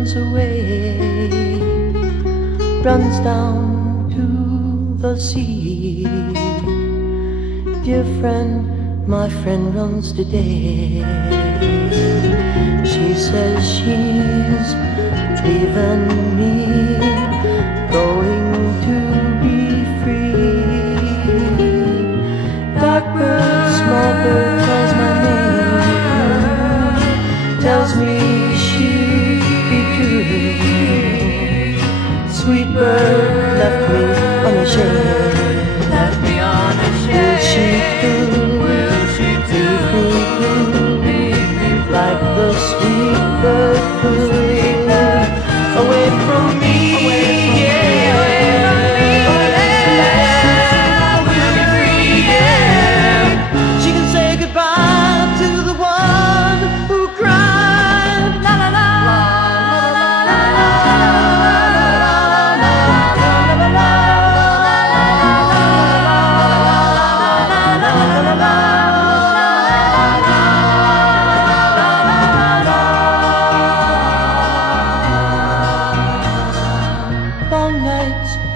turns away, runs down to the sea. Dear friend, my friend runs today. She says she's leaving me, going to be free. Blackbird, small bird calls my name, tells me she'll be true. Sweet bird left me unashamed, left me unashamed. Will she too, Will she too, leave me like the sweet bird flew away from me?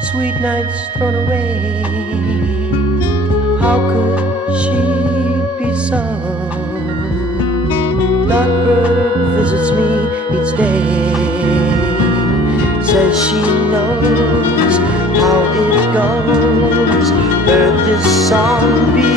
Sweet nights thrown away. How could she be so? Blackbird visits me each day, says she knows how it goes. Heard this song be